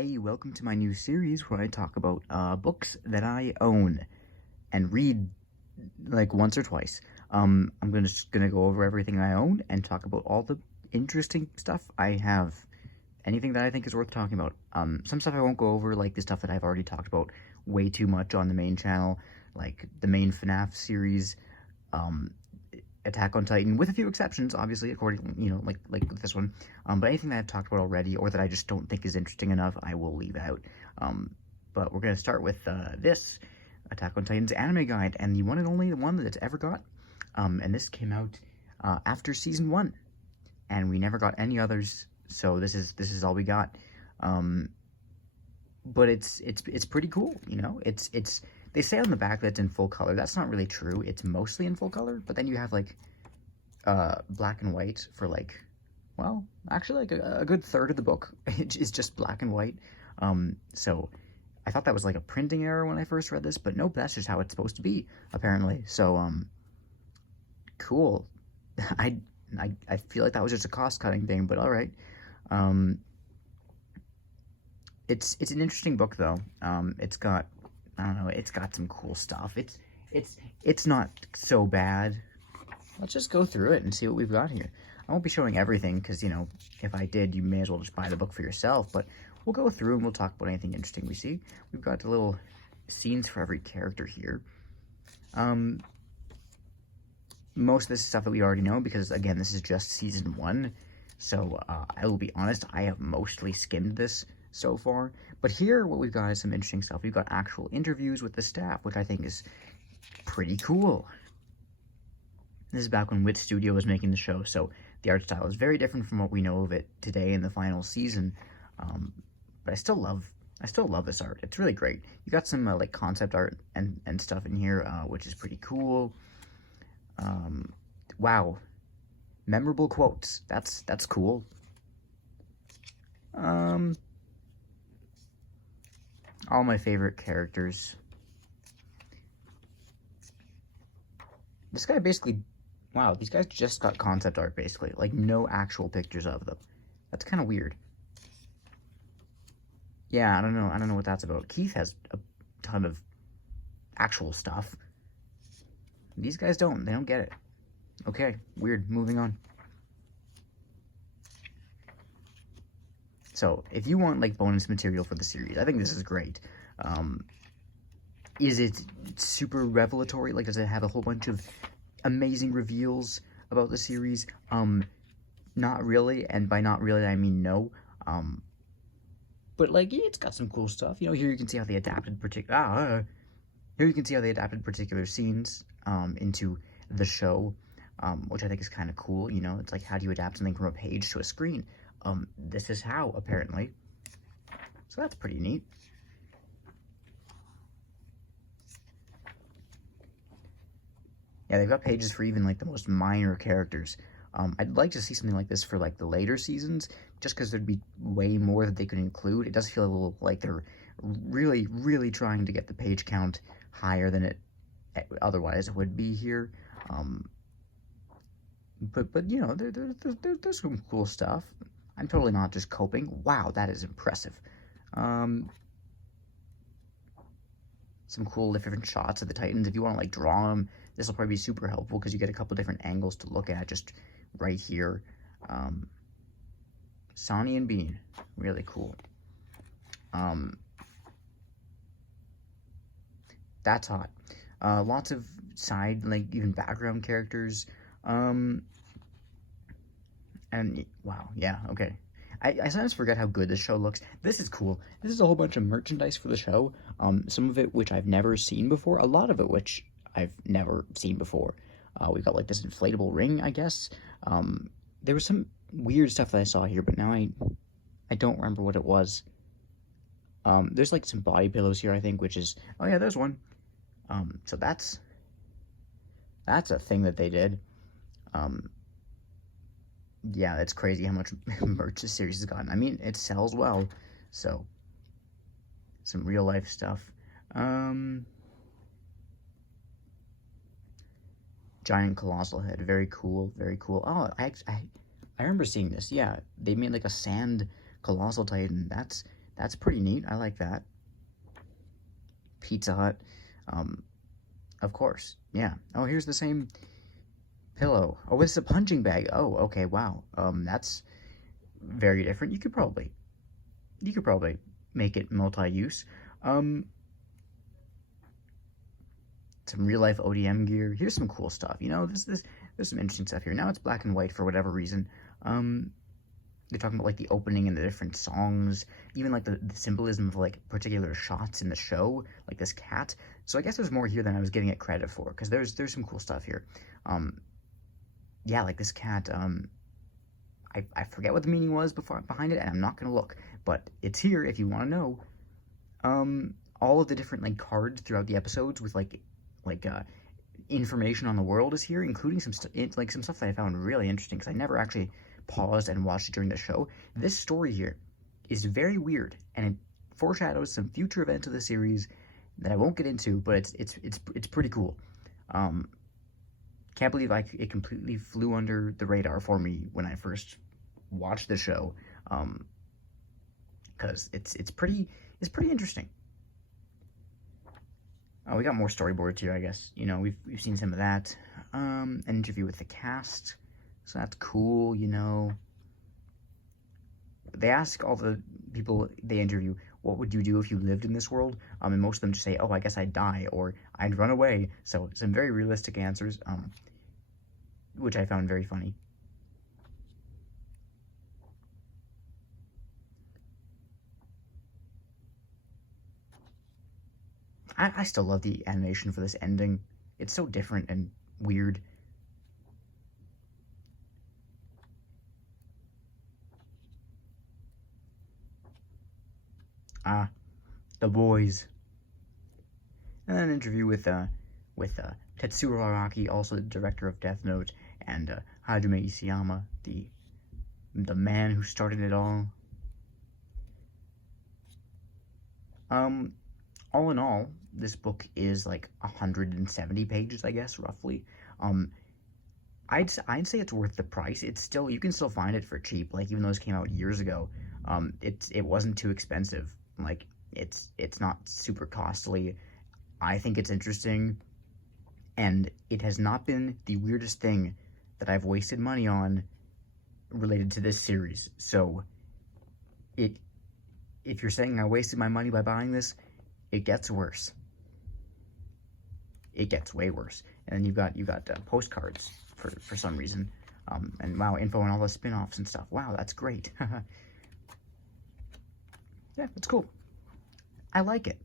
Hey, welcome to my new series where I talk about books that I own and read like once or twice. I'm just gonna go over everything I own and talk about all the interesting stuff I have. Anything that I think is worth talking about. Some stuff I won't go over, like the stuff that I've already talked about way too much on the main channel, like the main FNAF series, um, Attack on Titan, with a few exceptions, obviously, according, like this one. But anything that I've talked about already, or that I just don't think is interesting enough, I will leave out. But we're gonna start with this Attack on Titan's anime guide, and the one and only one that it's ever got. And this came out after season 1, and we never got any others. So this is all we got. But it's pretty cool, you know. It's they say on the back that it's in full color. That's not really true. It's mostly in full color, but then you have like black and white for like, well, actually like a good third of the book is just black and white. So I thought that was like a printing error when I first read this, but nope, that's just how it's supposed to be, apparently. So cool. I feel like that was just a cost-cutting thing, but all right. It's an interesting book though. It's got, I don't know, it's got some cool stuff. It's not so bad. Let's just go through it and see what we've got here. I won't be showing everything because, you know, if I did, you may as well just buy the book for yourself. But we'll go through and we'll talk about anything interesting we see. We've got the little scenes for every character here. Most of this is stuff that we already know because, again, this is just season 1. So I will be honest, I have mostly skimmed this so far. But here, what we've got is some interesting stuff. We've got actual interviews with the staff, which I think is pretty cool. This is back when Wit Studio was making the show, so the art style is very different from what we know of it today in the final season. But I still love this art. It's really great. You got some like concept art and stuff in here, which is pretty cool. Wow, memorable quotes. That's cool. All my favorite characters. This guy basically, wow, these guys just got concept art basically, like no actual pictures of them. That's kind of weird. Yeah, I don't know what that's about. Keith has a ton of actual stuff. These guys don't. They don't get it. Okay, weird. Moving on. So, if you want, like, bonus material for the series, I think this is great. Is it super revelatory? Like, does it have a whole bunch of amazing reveals about the series? Not really, and by not really, I mean no. But, like, it's got some cool stuff. You know, here you can see how they adapted here you can see how they adapted particular scenes into the show, which I think is kind of cool. You know, it's like, how do you adapt something from a page to a screen? This is how, apparently. So that's pretty neat. Yeah, they've got pages for even, like, the most minor characters. I'd like to see something like this for, like, the later seasons, just because there'd be way more that they could include. It does feel a little like they're really, really trying to get the page count higher than it otherwise would be here. But you know, there's some cool stuff. I'm totally not just coping. Wow, that is impressive. Some cool different shots of the Titans. If you want to, like, draw them, this will probably be super helpful because you get a couple different angles to look at just right here. Sonny and Bean, really cool. That's hot. Lots of side, like, even background characters. And, wow, yeah, okay. I sometimes forget how good this show looks. This is cool. This is a whole bunch of merchandise for the show. Some of it which I've never seen before. A lot of it which I've never seen before. We've got, like, this inflatable ring, I guess. There was some weird stuff that I saw here, but now I don't remember what it was. There's, like, some body pillows here, I think, which is... Oh, yeah, there's one. So that's a thing that they did. Yeah, it's crazy how much merch this series has gotten. I mean, it sells well, so some real life stuff. Giant colossal head, very cool, very cool. Oh, I remember seeing this. Yeah, they made like a sand colossal titan. That's pretty neat. I like that. Pizza Hut. Of course. Yeah. Oh, here's the same pillow. Oh, it's a punching bag. Oh, okay. Wow. That's very different. You could probably make it multi-use. Um, some real life ODM gear. Here's some cool stuff. There's some interesting stuff here. Now it's black and white for whatever reason. Um, they're talking about like the opening and the different songs, even like the symbolism of like particular shots in the show, like this cat. So I guess there's more here than I was giving it credit for, because there's some cool stuff here. Um, yeah, like this cat. I forget what the meaning was behind it, and I'm not gonna look, but it's here if you want to know. All of the different like cards throughout the episodes with like information on the world is here, including some stuff that I found really interesting because I never actually paused and watched it during the show. This story here is very weird, and it foreshadows some future events of the series that I won't get into, but it's pretty cool. Um, can't believe it completely flew under the radar for me when I first watched the show, because it's pretty interesting. Oh, we got more storyboards here, I guess. We've seen some of that. An interview with the cast, so that's cool. They ask all the people they interview, what would you do if you lived in this world? And most of them just say, oh, I guess I'd die, or I'd run away. So some very realistic answers, which I found very funny. I still love the animation for this ending. It's so different and weird. Ah, the boys. And then an interview with Tetsuro Araki, also the director of Death Note, and Hajime Isayama, the man who started it all. Um, all in all, this book is like 170 pages, I guess, roughly. Um, I'd say it's worth the price. You can still find it for cheap. Like, even though this came out years ago, it wasn't too expensive. Like, it's not super costly. I think it's interesting, and it has not been the weirdest thing that I've wasted money on related to this series. So, it if you're saying I wasted my money by buying this, it gets worse. It gets way worse. And then you got postcards for some reason. And wow, info on all the spin-offs and stuff. Wow, that's great. Yeah, it's cool. I like it.